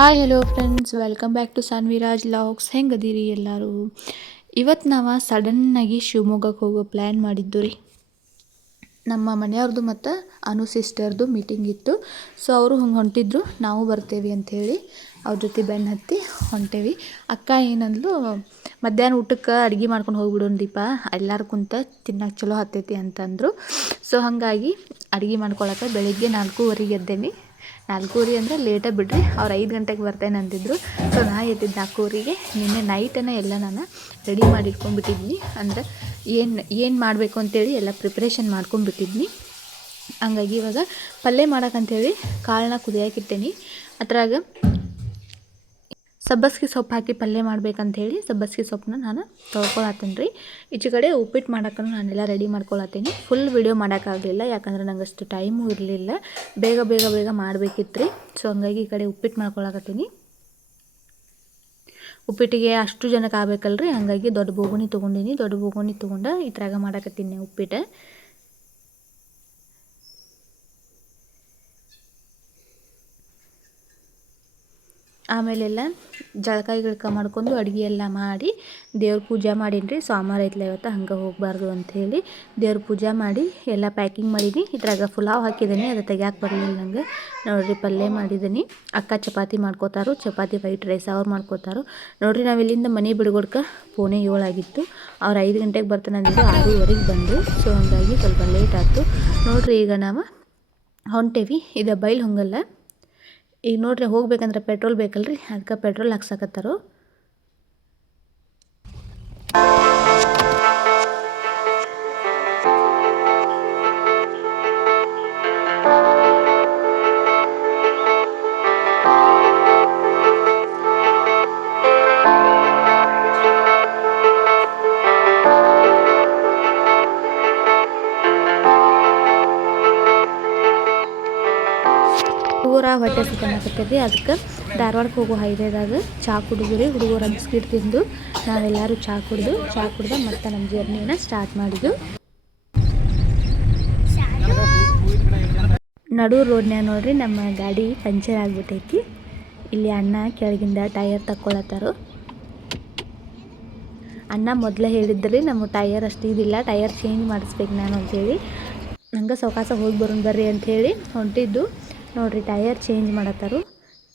Hi hello friends, welcome back to Sanviraj logs. ಹೆಂಗದಿರಿ ಎಲ್ಲರೂ? ಇವತ್ತು ನಾವು ಸಡನ್ನಾಗಿ ಶಿವಮೊಗ್ಗಕ್ಕೆ ಹೋಗೋ ಪ್ಲ್ಯಾನ್ ಮಾಡಿದ್ದು ರೀ. ನಮ್ಮ ಮನೆಯವ್ರದ್ದು ಮತ್ತು ಅನು ಸಿಸ್ಟರ್ದು ಮೀಟಿಂಗ್ ಇತ್ತು. ಸೊ ಅವರು ಹಂಗೆ ಹೊಂಟಿದ್ರು, ನಾವು ಬರ್ತೇವೆ ಅಂಥೇಳಿ ಅವ್ರ ಜೊತೆ ಬೆನ್ನು ಹತ್ತಿ ಹೊಂಟೇವಿ. ಅಕ್ಕ ಏನಂದ್ಲು, ಮಧ್ಯಾಹ್ನ ಊಟಕ್ಕೆ ಅಡುಗೆ ಮಾಡ್ಕೊಂಡು ಹೋಗ್ಬಿಡೋಣ ದೀಪ, ಎಲ್ಲರೂ ಕುಂತ ತಿನ್ನಕ್ಕೆ ಚಲೋ ಹತ್ತೈತಿ ಅಂತಂದರು. ಸೊ ಹಾಗಾಗಿ ಅಡುಗೆ ಮಾಡ್ಕೊಳಕ್ಕೆ ಬೆಳಗ್ಗೆ 4:15 ಎದ್ದೇನೆ. 4:15 ಅಂದರೆ ಲೇಟಾಗಿ ಬಿಡ್ರಿ, ಅವ್ರು 5 ಗಂಟೆಗೆ ಬರ್ತೇನೆ ಅಂತಿದ್ರು. ಸೊ ನಾ ಎದ್ದಿದ್ದು 4:15ಗೆ. ನಿನ್ನೆ ನೈಟನ್ನು ಎಲ್ಲ ನಾನು ರೆಡಿ ಮಾಡಿ ಇಟ್ಕೊಂಡ್ಬಿಟ್ಟಿದ್ನಿ. ಅಂದರೆ ಏನು ಮಾಡಬೇಕು ಅಂತೇಳಿ ಎಲ್ಲ ಪ್ರಿಪ್ರೇಷನ್ ಮಾಡ್ಕೊಂಡ್ಬಿಟ್ಟಿದ್ನಿ. ಹಂಗಾಗಿ ಇವಾಗ ಪಲ್ಯ ಮಾಡೋಕ್ಕಂಥೇಳಿ ಕಾಳನ್ನ ಕುದಿಯಾಕಿಟ್ಟೇನಿ. ಅದ್ರಾಗ ಸಬ್ಬಸಿಗೆ ಸೊಪ್ಪು ಹಾಕಿ ಪಲ್ಯ ಮಾಡ್ಬೇಕಂಥೇಳಿ ಸಬ್ಬಸಿಗೆ ಸೊಪ್ಪನ್ನ ನಾನು ತೊಳ್ಕೊಳತ್ತೀನಿ ರೀ. ಈಚೆ ಕಡೆ ಉಪ್ಪಿಟ್ಟು ಮಾಡೋಕ್ಕೂ ನಾನೆಲ್ಲ ರೆಡಿ ಮಾಡ್ಕೊಳತ್ತೀನಿ. ಫುಲ್ ವಿಡಿಯೋ ಮಾಡೋಕ್ಕಾಗಲಿಲ್ಲ, ಯಾಕಂದ್ರೆ ನಂಗೆ ಅಷ್ಟು ಟೈಮು ಇರಲಿಲ್ಲ. ಬೇಗ ಮಾಡಬೇಕಿತ್ತು ರೀ. ಸೊ ಹಂಗಾಗಿ ಈ ಕಡೆ ಉಪ್ಪಿಟ್ಟು ಮಾಡ್ಕೊಳಕತ್ತೀನಿ. ಉಪ್ಪಿಟ್ಟಿಗೆ ಅಷ್ಟು ಜನಕ್ಕೆ ಆಗ್ಬೇಕಲ್ರಿ, ಹಂಗಾಗಿ ದೊಡ್ಡ ಬೋಗುಣಿ ತೊಗೊಂಡಿನಿ. ದೊಡ್ಡ ಬೋಗುಣಿ ತೊಗೊಂಡು ಇದ್ರಾಗ ಮಾಡಕತ್ತೀನಿ ಉಪ್ಪಿಟ್ಟು. ಆಮೇಲೆಲ್ಲ ಜಳಕ ಮಾಡ್ಕೊಂಡು ಅಡುಗೆ ಎಲ್ಲ ಮಾಡಿ ದೇವ್ರ ಪೂಜೆ ಮಾಡೀನಿ ರೀ. ಸೋಮವಾರ ಐತ್ಲ ಇವತ್ತು, ಹಂಗೆ ಹೋಗಬಾರ್ದು ಅಂಥೇಳಿ ದೇವ್ರ ಪೂಜೆ ಮಾಡಿ ಎಲ್ಲ ಪ್ಯಾಕಿಂಗ್ ಮಾಡೀನಿ. ಇದ್ರಾಗ ಪುಲಾವ್ ಹಾಕಿದ್ದೀನಿ, ಅದು ತೆಗ್ಯಾಕೆ ಬರಲಿಲ್ಲ ನಂಗೆ. ನೋಡಿರಿ ಪಲ್ಯ ಮಾಡಿದ್ದೀನಿ. ಅಕ್ಕ ಚಪಾತಿ ಮಾಡ್ಕೋತಾರೋ, ಚಪಾತಿ ವೈಟ್ ರೈಸ್ ಅವ್ರು ಮಾಡ್ಕೋತಾರೋ. ನೋಡಿರಿ ನಾವು ಇಲ್ಲಿಂದ ಮನೆ ಬಿಡ್ಗೊಡ್ಕೆ 4:45 ಆಗಿತ್ತು. ಅವ್ರು 5 ಗಂಟೆಗೆ ಬರ್ತಾನೆ ಅಂದಿದ್ದು, 6:15ಗೆ ಬಂದು. ಸೊ ಹಂಗಾಗಿ ಸ್ವಲ್ಪ ಲೇಟ್ ಆಯಿತು. ನೋಡಿರಿ ಈಗ ನಾವು ಹೊಂಟೇವಿ. ಇದು ಬೈಲ್ ಹೊಂಗಲ್ಲ. ಈಗ ನೋಡ್ರಿ, ಹೋಗ್ಬೇಕಂದ್ರೆ ಪೆಟ್ರೋಲ್ ಬೇಕಲ್ರಿ, ಅದಕ್ಕೆ ಪೆಟ್ರೋಲ್ ಹಾಕ್ಸಕತ್ತಾರೋ. ಹುಡುಗರ ಹೊಟ್ಟೆ ಸುತ್ತನಾಕತ್ತೈತಿ. ಅದಕ್ಕೆ ಧಾರವಾಡಕ್ಕೆ ಹೋಗೋ ಹೈವೇದಾಗ ಚಹಾ ಕುಡಿದ್ರಿ. ಹುಡುಗರ ಬಿಸ್ಕಿಟ್ ತಿಂದು ನಾವೆಲ್ಲರೂ ಚಹಾ ಕುಡ್ದು ಮತ್ತು ನಮ್ಮ ಜರ್ನಿನ ಸ್ಟಾರ್ಟ್ ಮಾಡಿದ್ದು. ನಡು ರೋಡ್ನ್ಯಾಗ ನೋಡ್ರಿ ನಮ್ಮ ಗಾಡಿ ಪಂಚರ್ ಆಗಿಬಿಟ್ಟೈತಿ. ಇಲ್ಲಿ ಅಣ್ಣ ಕೆಳಗಿಂದ ಟೈರ್ ತಕ್ಕೊಳತ್ತಾರೋ. ಅಣ್ಣ ಮೊದಲೇ ಹೇಳಿದ್ರಿ, ನಮ್ಮ ಟೈರ್ ಅಷ್ಟು ಇದಿಲ್ಲ, ಟೈರ್ ಚೇಂಜ್ ಮಾಡಿಸ್ಬೇಕು ನಾನು ಅಂಥೇಳಿ. ನಂಗೆ ಸಾವಕಾಶ ಹೋಗಿ ಬರೋಣ ಬರ್ರಿ ಅಂಥೇಳಿ ಹೊಂಟಿದ್ದು. ನೋಡಿರಿ ಟೈರ್ ಚೇಂಜ್ ಮಾಡತ್ತಾರು.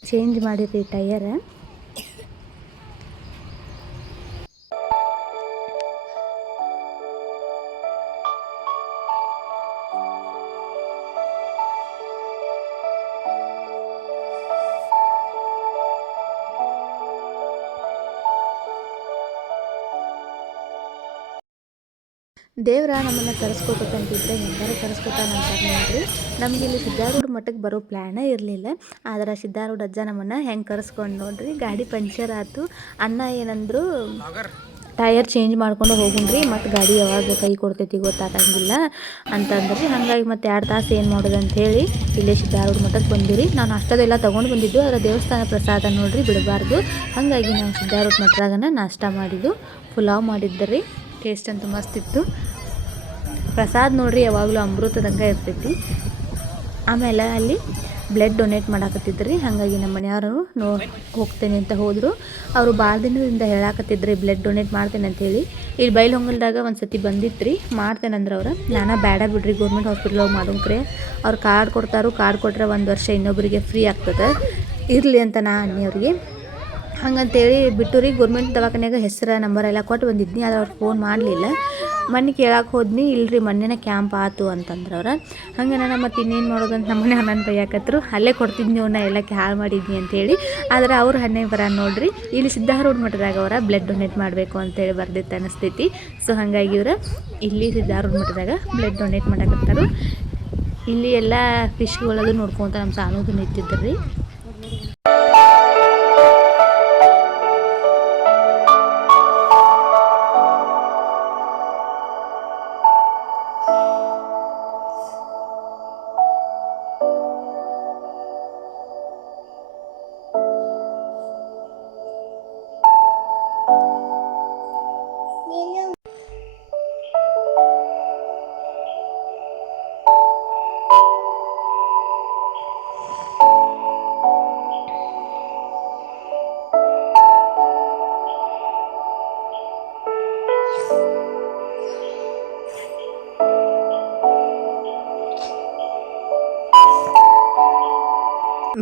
ಚೇಂಜ್ ಮಾಡಿರಿ ಟೈಯರ್. ದೇವ್ರ ನಮ್ಮನ್ನು ಕರೆಸ್ಕೊತಂತಿದ್ರೆ ಹೆಂಗಾರು ಕರೆಸ್ಕೊತಾನಂತಾರೆ ನೋಡ್ರಿ. ನಮ್ಗೆ ಇಲ್ಲಿ ಸಿದ್ಧಾರೂಢ ಮಠಕ್ಕೆ ಬರೋ ಪ್ಲ್ಯಾನೇ ಇರಲಿಲ್ಲ. ಆದರೆ ಸಿದ್ಧಾರೂಢ ಅಜ್ಜ ನಮ್ಮನ್ನು ಹೆಂಗೆ ಕರೆಸ್ಕೊಂಡು ನೋಡ್ರಿ. ಗಾಡಿ ಪಂಚರ್ ಆಯ್ತು. ಅಣ್ಣ ಏನಂದ್ರು, ಟೈರ್ ಚೇಂಜ್ ಮಾಡ್ಕೊಂಡು ಹೋಗುಣ್ರಿ, ಮತ್ತು ಗಾಡಿ ಯಾವಾಗ ಕೈ ಕೊಡ್ತೈತಿ ಗೊತ್ತಾಗಂಗಿಲ್ಲ ಅಂತಂದ್ರಿ. ಹಾಗಾಗಿ ಮತ್ತು 2 ತಾಸು ಏನು ಮಾಡೋದು ಅಂಥೇಳಿ ಇಲ್ಲೇ ಸಿದ್ಧಾರೂಢ ಮಠಕ್ಕೆ ಬಂದಿರಿ. ನಾನು ಅಷ್ಟದೆಲ್ಲ ತೊಗೊಂಡು ಬಂದಿದ್ದು, ಅದರ ದೇವಸ್ಥಾನ ಪ್ರಸಾದ ನೋಡ್ರಿ ಬಿಡಬಾರ್ದು. ಹಾಗಾಗಿ ನಾವು ಸಿದ್ಧಾರೂಢ ಮಠದಾಗನ ನಾಷ್ಟ ಮಾಡಿದ್ದು. ಪುಲಾವ್ ಮಾಡಿದ್ದರಿ. ಟೇಸ್ಟ್ ಅಂತೂ ಮಸ್ತಿತ್ತು. ಪ್ರಸಾದ ನೋಡ್ರಿ ಯಾವಾಗಲೂ ಅಮೃತದಂಗೆ ಇರ್ತೈತಿ. ಆಮೇಲೆ ಅಲ್ಲಿ ಬ್ಲಡ್ ಡೊನೇಟ್ ಮಾಡಾಕತ್ತಿದ್ರಿ. ಹಾಗಾಗಿ ನಮ್ಮ ಮನೆಯವರು ಹೋಗ್ತೇನೆ ಅಂತ ಹೋದರು. ಅವರು ಭಾಳ ದಿನದಿಂದ ಹೇಳಾಕತ್ತಿದ್ರಿ ಬ್ಲಡ್ ಡೊನೇಟ್ ಮಾಡ್ತೇನೆ ಅಂಥೇಳಿ. ಇಲ್ಲಿ ಬೈಲಹೊಂಗಲದಾಗ ಒಂದು ಸತಿ ಬಂದಿತ್ತು ರೀ, ಮಾಡ್ತೇನೆ ಅಂದ್ರೆ ಅವ್ರು. ನಾನು ಬೇಡ ಬಿಡ್ರಿ, ಗೌರ್ಮೆಂಟ್ ಹಾಸ್ಪಿಟ್ಲೊಳಗೆ ಮಾಡೋಂಕ್ರೆ ಅವ್ರು ಕಾರ್ಡ್ ಕೊಡ್ತಾರೋ, ಕಾರ್ಡ್ ಕೊಟ್ಟರೆ 1 ವರ್ಷ ಇನ್ನೊಬ್ಬರಿಗೆ ಫ್ರೀ ಆಗ್ತದೆ, ಇರಲಿ ಅಂತ ನಾ ಅನ್ನಿ. ಹಂಗಂತೇಳಿ ಬಿಟ್ಟು ರೀ. ಗೌರ್ಮೆಂಟ್ ದವಾಖಾನ್ಯಾಗ ಹೆಸರು ನಂಬರ್ ಎಲ್ಲ ಕೊಟ್ಟು ಬಂದಿದ್ನಿ, ಆದರೆ ಅವ್ರು ಫೋನ್ ಮಾಡಲಿಲ್ಲ. ಮೊನ್ನೆ ಕೇಳಕ್ಕೆ ಹೋದ್ನಿ, ಇಲ್ಲರಿ ಮೊನ್ನೆನೇ ಕ್ಯಾಂಪ್ ಆಯ್ತು ಅಂತಂದ್ರೆ ಅವ್ರು. ಹಂಗೆ ನಾನು ಮತ್ತು ಇನ್ನೇನು ಮಾಡೋದಂತ ನಮ್ಮ ಮನೆ ನನ್ನ ಬೈಯಾಕತ್ರು. ಅಲ್ಲೇ ಕೊಡ್ತಿದ್ನಿ ಅವನ್ನ ಎಲ್ಲಕ್ಕೆ ಹಾಳು ಮಾಡಿದ್ನಿ ಅಂತೇಳಿ. ಆದರೆ ಅವ್ರು ಹನ್ನೆ ಬರ ನೋಡ್ರಿ, ಇಲ್ಲಿ ಸಿದ್ಧಾರೂಢ ಮಠದಾಗ ಅವರ ಬ್ಲಡ್ ಡೊನೇಟ್ ಮಾಡಬೇಕು ಅಂತೇಳಿ ಬರ್ದಿತ್ತು ಅನ್ನಿಸ್ತೈತಿ. ಸೊ ಹಾಗಾಗಿ ಇವ್ರು ಇಲ್ಲಿ ಸಿದ್ಧಾರೂಢ ಮಠದಾಗ ಬ್ಲಡ್ ಡೊನೇಟ್ ಮಾಡಕತ್ತಾರು. ಇಲ್ಲಿ ಎಲ್ಲ ಫಿಶ್ಗಳದು ನೋಡ್ಕೊತ ನಮ್ಮ ಸಾನೂದು ನಿಂತಿದ್ರು ರೀ.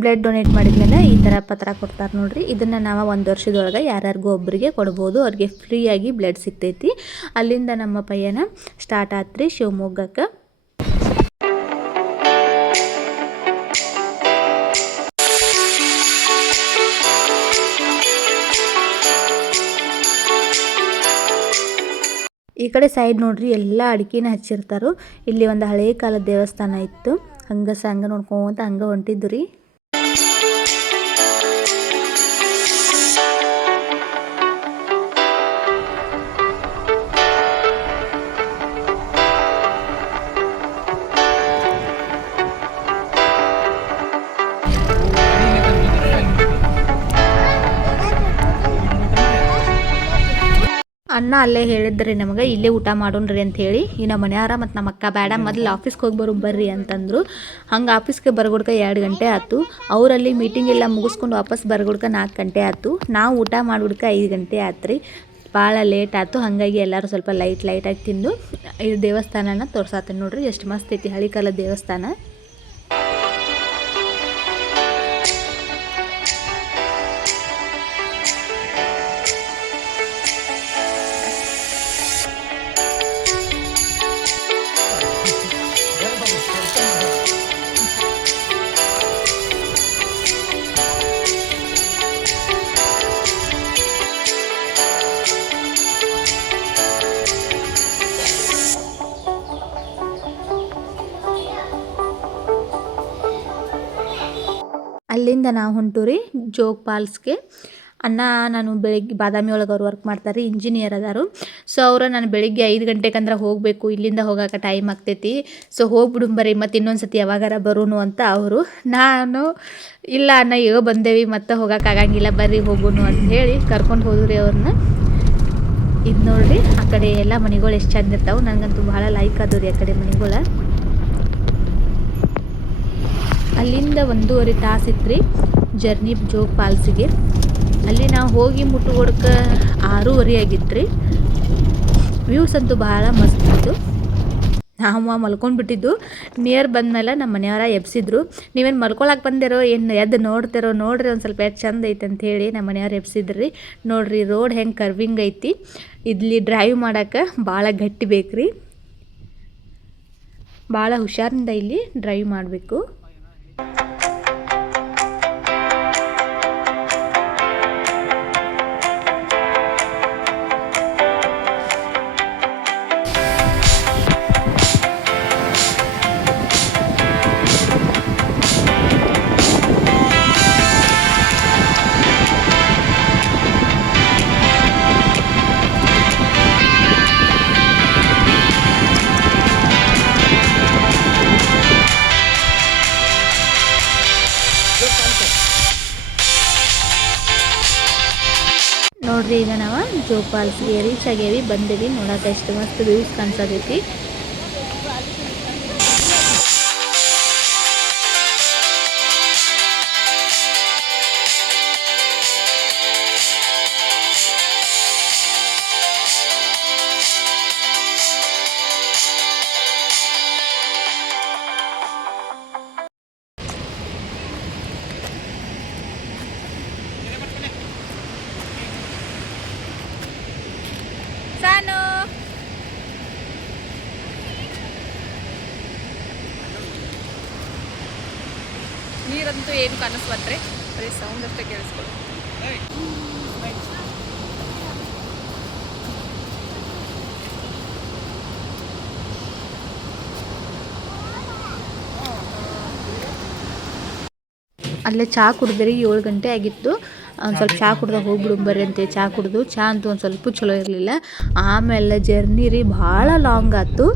ಬ್ಲಡ್ ಡೊನೇಟ್ ಮಾಡಿದ್ಮೇಲೆ ಈ ಥರ ಪತ್ರ ಕೊಡ್ತಾರೆ ನೋಡ್ರಿ. ಇದನ್ನು ನಾವು 1 ವರ್ಷದೊಳಗೆ ಯಾರ್ಯಾರಿಗೂ ಒಬ್ಬರಿಗೆ ಕೊಡ್ಬೋದು, ಅವ್ರಿಗೆ ಫ್ರೀಯಾಗಿ ಬ್ಲಡ್ ಸಿಗ್ತೈತಿ. ಅಲ್ಲಿಂದ ನಮ್ಮ ಪಯಣ ಸ್ಟಾರ್ಟ್ ಆತ್ರಿ ಶಿವಮೊಗ್ಗಕ್ಕೆ. ಈ ಕಡೆ ಸೈಡ್ ನೋಡ್ರಿ ಎಲ್ಲ ಅಡಿಕೆನ ಹಚ್ಚಿರ್ತಾರೋ. ಇಲ್ಲಿ ಒಂದು ಹಳೆ ಕಾಲದ ದೇವಸ್ಥಾನ ಇತ್ತು, ಹಂಗ ನೋಡ್ಕೊಂತ ಹಂಗ ಹೊಂಟಿದ್ದು ರೀ. ಅಣ್ಣ ಅಲ್ಲೇ ಹೇಳಿದ್ರಿ ನಮಗೆ ಇಲ್ಲೇ ಊಟ ಮಾಡೋಣ್ರಿ ಅಂತ ಹೇಳಿ. ಈ ನಮ್ಮ ಮನೆಯಾರ ಮತ್ತು ನಮ್ಮ ಅಕ್ಕ ಬೇಡ ಮೊದಲು ಆಫೀಸ್ಗೆ ಹೋಗಿ ಬರ್ರಿ ಅಂತಂದರು. ಹಂಗೆ ಆಫೀಸ್ಗೆ ಬರಗುಡ್ಕ 2 ಗಂಟೆ ಆಯ್ತು. ಅವರಲ್ಲಿ ಮೀಟಿಂಗ್ ಎಲ್ಲ ಮುಗಿಸ್ಕೊಂಡು ವಾಪಸ್ ಬರಗುಡ್ಕ 4 ಗಂಟೆ ಆಯ್ತು. ನಾವು ಊಟ ಮಾಡ್ಗುಡ್ಕ 5 ಗಂಟೆ ಆಯ್ತು ರೀ. ಭಾಳ ಲೇಟ್ ಆಯ್ತು. ಹಾಗಾಗಿ ಎಲ್ಲರೂ ಸ್ವಲ್ಪ ಲೈಟಾಗಿ ತಿಂದು ಈ ದೇವಸ್ಥಾನನ ತೋರ್ಸಾತೀನಿ ನೋಡ್ರಿ. ಎಷ್ಟು ಮಸ್ತ್ ಐತಿ ಹಳೆ ಕಾಲದ ದೇವಸ್ಥಾನ. ಅಲ್ಲಿಂದ ನಾವು ಹೊಂಟೂರಿ ಜೋಗ್ ಫಾಲ್ಸ್ಗೆ. ಅಣ್ಣ ನಾನು ಬೆಳಿಗ್ಗೆ ಬಾದಾಮಿ ಒಳಗೆ ಅವ್ರು ವರ್ಕ್ ಮಾಡ್ತಾರೆ, ಇಂಜಿನಿಯರ್ ಅದಾರು. ಸೊ ಅವರು ನಾನು ಬೆಳಿಗ್ಗೆ 5 ಗಂಟೆಗಂದ್ರೆ ಹೋಗಬೇಕು, ಇಲ್ಲಿಂದ ಹೋಗೋಕೆ ಟೈಮ್ ಆಗ್ತೈತಿ, ಸೊ ಹೋಗ್ಬಿಡುಂಬರಿ ಮತ್ತು ಇನ್ನೊಂದು ಸತಿ ಯಾವಾಗಾರ ಬರೋನು ಅಂತ ಅವರು. ನಾನು ಇಲ್ಲ ಅಣ್ಣ ಈಗ ಬಂದೇವಿ ಮತ್ತೆ ಹೋಗೋಕ್ಕಾಗಂಗಿಲ್ಲ ಬರ್ರಿ ಹೋಗೋನು ಅಂತ ಹೇಳಿ ಕರ್ಕೊಂಡು ಹೋದ್ರಿ ಅವ್ರನ್ನ. ಇದು ನೋಡ್ರಿ ಆ ಕಡೆ ಎಲ್ಲ ಮನೆಗಳು ಎಷ್ಟು ಚಂದ ಇರ್ತಾವೆ. ನನಗಂತೂ ಭಾಳ ಲೈಕ್ ಆದವ್ರಿ ಆ ಕಡೆ ಮನೆಗಳ. ಅಲ್ಲಿಂದ 1.5 ತಾಸು ಇತ್ತು ಜರ್ನಿ ಜೋಗ್ ಫಾಲ್ಸಿಗೆ. ಅಲ್ಲಿ ನಾವು ಹೋಗಿ ಮುಟ್ಟುಗೋಡಕ್ಕೆ 6:30 ಆಗಿತ್ತು ರೀ. ವ್ಯೂಸ್ ಅಂತೂ ಭಾಳ ಮಸ್ತ್ ಇತ್ತು. ನಾವು ಮಲ್ಕೊಂಡ್ಬಿಟ್ಟಿದ್ದು. ನಿಯರ್ ಬಂದಮೇಲೆ ನಮ್ಮ ಮನೆಯವರ ಎಬ್ಸಿದ್ರು. ನೀವೇನು ಮಲ್ಕೊಳಕ್ಕೆ ಬಂದಿರೋ ಏನು ಎದ್ದು ನೋಡ್ತಿರೋ ನೋಡ್ರಿ ಒಂದು ಸ್ವಲ್ಪ ಎಷ್ಟು ಚಂದ ಐತೆ ಅಂತ ಹೇಳಿ ನಮ್ಮ ಮನೆಯವ್ರು ಎಬ್ಸಿದ್ರಿ. ನೋಡ್ರಿ ರೋಡ್ ಹೆಂಗೆ ಕರ್ವಿಂಗ್ ಐತಿ. ಇಲ್ಲಿ ಡ್ರೈವ್ ಮಾಡೋಕೆ ಭಾಳ ಗಟ್ಟಿ ಬೇಕ್ರಿ, ಭಾಳ ಹುಷಾರಿಂದ ಇಲ್ಲಿ ಡ್ರೈವ್ ಮಾಡಬೇಕು. ನೋಡ್ರಿ ಈಗ ನಾವು ಜೋಗ್ ಫಾಲ್ಸ್ಗೆ ರೀಚ್ ಆಗೇವಿ, ಬಂದೇವಿ. ನೋಡೋಕೆ ಎಷ್ಟು ಮಸ್ತ್ ವ್ಯೂಸ್ ಕಾಣಿಸತೈತಿ. ನೀರಂತೂ ಏನು ಕಾಣಿಸ್ಬತ್ರೆ, ಬರೀ ಸೌಂಡ್ ಅಷ್ಟೇ ಕೇಳಿಸ್ಕೊಳ್ಳಿ. ಅಲ್ಲೇ ಚಹಾ ಕುಡಿದ್ರಿ. 7 ಗಂಟೆ ಆಗಿತ್ತು. ಒಂದು ಸ್ವಲ್ಪ ಚಹಾ ಕುಡ್ದು ಹೋಗ್ಬಿಡುಂಬರ್ರಿ ಅಂತೇಳಿ ಚಹಾ ಕುಡಿದು. ಚಹಾ ಅಂತೂ ಒಂದು ಸ್ವಲ್ಪ ಚಲೋ ಇರಲಿಲ್ಲ. ಆಮೇಲೆ ಜರ್ನಿ ರೀ ಭಾಳ ಲಾಂಗ್ ಆಯ್ತು.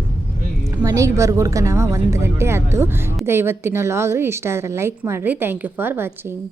ಮನೆಗೆ ಬರ್ಗೋಡ್ಕ ನಾವು 1 ಗಂಟೆ ಆಯ್ತು. ಇದು ಇವತ್ತಿನ ಲಾಗ್ ರೀ. ಇಷ್ಟ ಆದರೆ ಲೈಕ್ ಮಾಡಿರಿ. Thank you for watching.